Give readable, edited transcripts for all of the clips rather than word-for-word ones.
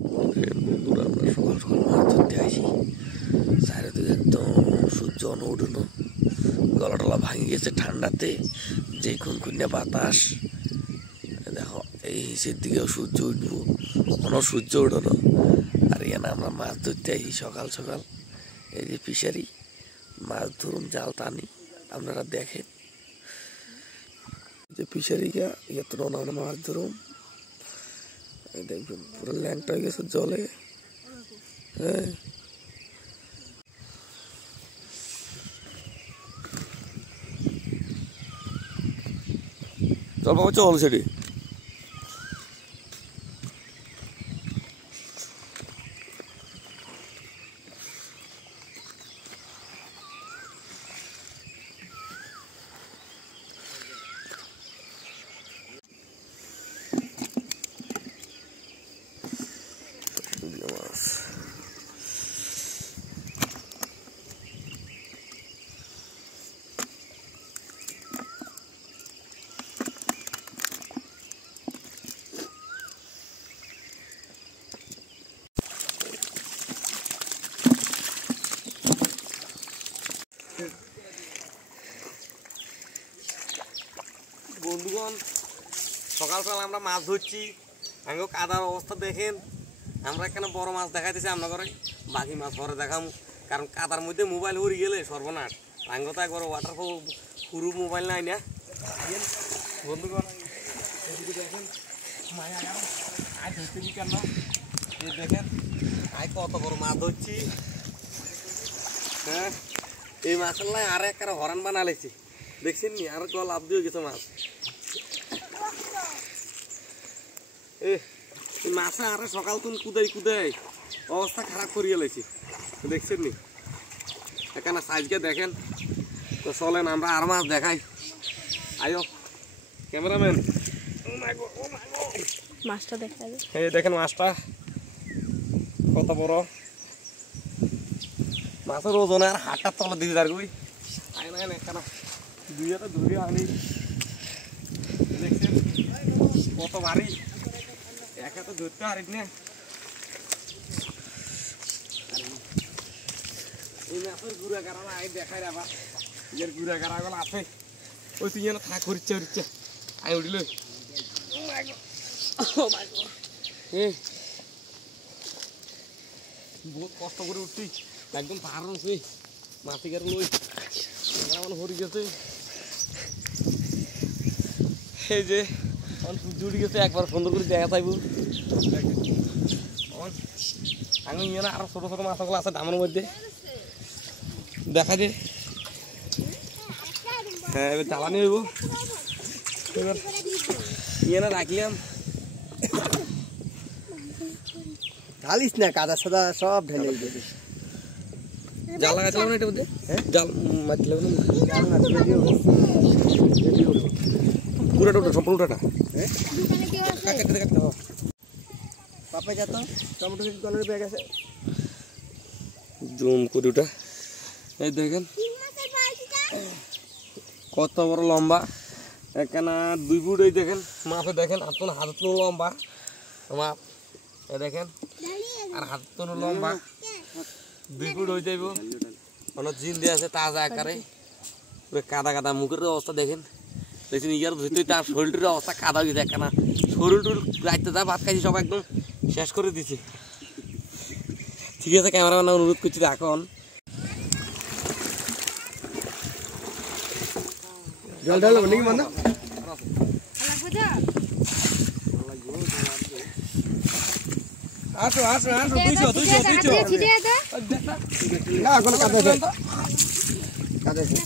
বন্ধুরা আমরা সকাল সকাল মাছ ধরতে আসি। চারিদিকে একদম সূর্য ওঠানো, গলা টলা ভাঙে গেছে ঠান্ডাতে, যে খুনখুনিয়া বাতাস। দেখো এই হিসের দিকেও সূর্য উঠবো, কোনো সূর্য ওঠানো। আর এখানে আমরা মাছ ধরতে আসি সকাল সকাল। এই যে ফিশারি, মাছ ধরুন জাল টানি, আপনারা দেখেন যে ফিশারিটা এত আমরা মাছ ধরুন। দেখবেন পুরো ল্যাংটা হয়ে গেছে জলে। হ্যাঁ, চল বাবা চল সেটি। বন্ধুগণ, সকাল সকাল আমরা মাছ ধরছি। আগে কাদার অবস্থা দেখেন। আমরা এখানে বড় মাছ দেখাইতেছি আমরা করে, বাকি মাছ পরে দেখাম। কারণ কাদার মধ্যে মোবাইল হরি গেলে সর্বনাশ। আগে তো একবার ওয়াটার পুরো মোবাইল নাই না। বন্ধুগণ দেখেন, মায়া আয় ধরতেছি কেন, এই দেখেন আয় কত বড় মাছ ধরছি। হ্যাঁ, এই মাছের লাই আর একটা হরান বানালেছি, দেখছেন নি? আর গল লাভ দিয়ে গেছে মাছ। এই মাছে আরে সকাল তুন কুদাই কুদাই অবস্থা খারাপ করিয়ে লেছি, দেখছেন নি? এখানে সাইজকে দেখেন। তো চলেন আমরা আর মাছ দেখাই। আয়ো ক্যামেরাম্যান, মাছটা দেখা যায়। এই দেখেন মাছটা কত বড়। মাছের ওজন আর হাতটার তলা দিতে যার কই আয় না এখানে দুই হাতে ধরে আনি। দেখছেন কত ভারী, এক হাতে ধরতে পারিস না। এই মাছের গুড়া গাড়া আই দেখাই আবার, এর গুড়া গাড়াগুলো আছে। ওই তুই যেন থাক হরিচ্ছে হরিচ্ছে আই উঠিল। বহুত কষ্ট করে উঠছি, একদম পাহাড় উঠছি মাটি গাড়ি লই আমার হরি গেছে। এই যে সূর্য উঠে গেছে, একবার সুন্দর করে দেখা চাইব। আমি ইয়ে না আরো ছোট ছোট মাছগুলো আছে দামের মধ্যে দেখা যায়। হ্যাঁ, এবার জ্বালানি হইব। এবার ইয়ে না রাখলাম, ঢালিস না, কাদা সাদা সব ঢেলে দিবি। জাল লাগাইছিলাম না এটার মধ্যে, জাল মারছিলাম না পুরোটা ওটা সম্পূর্ণটা। পাপা যা তো টমেটো কলের ব্যাগ আছে, জুম করে ওটা। এই দেখেন কত বড় লম্বা, এখানে 2 ফুট। এই দেখেন মাপে দেখেন, আপনার হাতের তো লম্বা মাপ। এই দেখেন আর হাতের তো লম্বা 2 ফুট হয়ে যাইব। অনেক জিন দিয়ে আছে তাজা আকারে, কাদা কাদা। মুখের অবস্থা দেখেন, দেখছেন ইয়ার ভিতরে তার শরীরের অবস্থা কাদা হয়ে যায় কেনা। শরীর টুল রাখতে যা ভাত খাইছি সব একদম শেষ করে দিচ্ছে। ঠিক আছে, ক্যামেরাম্যান অনুরোধ করছি এখন জল ঢালবো নাকি বন্ধ? আসো আসো আসো, 200 না এখন কাদা আছে, কাদা আছে।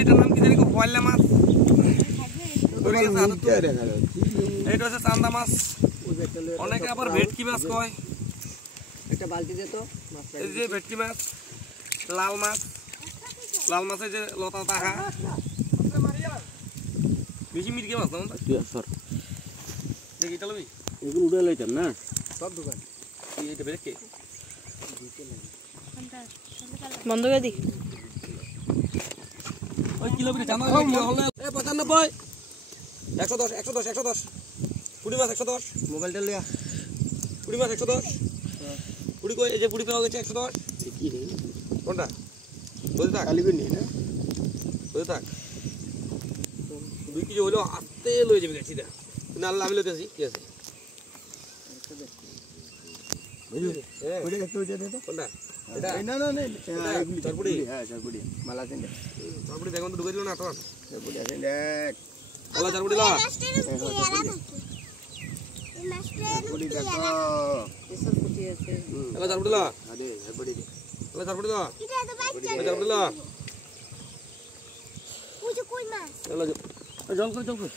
এটার নাম কি জানি, পয়লা মাছ। এইটা হচ্ছে চান্দা মাছ, অনেকে আবার ভেটকি মাছ কয়। একটা বালতি দে তো। এই যে ভেটকি মাছ, লাল মাছ, লাল মাছের যে লতা টাকা বেশি মিটকে মাছ না দেখি চলবি। এগুলো উড়ে লাইতাম না সব দোকান। এইটা বেরকে বন্ধ করে দি। ওই কিলো করে জামা হলে 95 110 110 110 পুরি মাছ 110 মোবাইলটা লিয়া পুরি মাছ 110 পুরি কই এই যে পুরি পাওয়া গেছে 110 কি রে কোনটা বলতে থাক কালি করে না বলতে থাক 2 কেজি হলো আস্তে লয়ে যাবে গাছিটা না আল্লাহ আমি লইতেছি কি আছে বুঝলি ওইটা একটু ওইটা দে তো কোনটা এটা না না না এগুলি চারপুরি হ্যাঁ চারপুরি মালা দেন চারপুরি দেখুন তো ঢুকে দিল না তোর চারপুরি আছে দেখ আল্লাহ চারপুরি লা চারপুরি দেখো আল্লাহ চারপুরি লা আরে চারপুরি দে আল্লাহ চারপুরি লা এটা তো বাচ্চা চারপুরি লা ওই যে কই মাছ আল্লাহ জল করে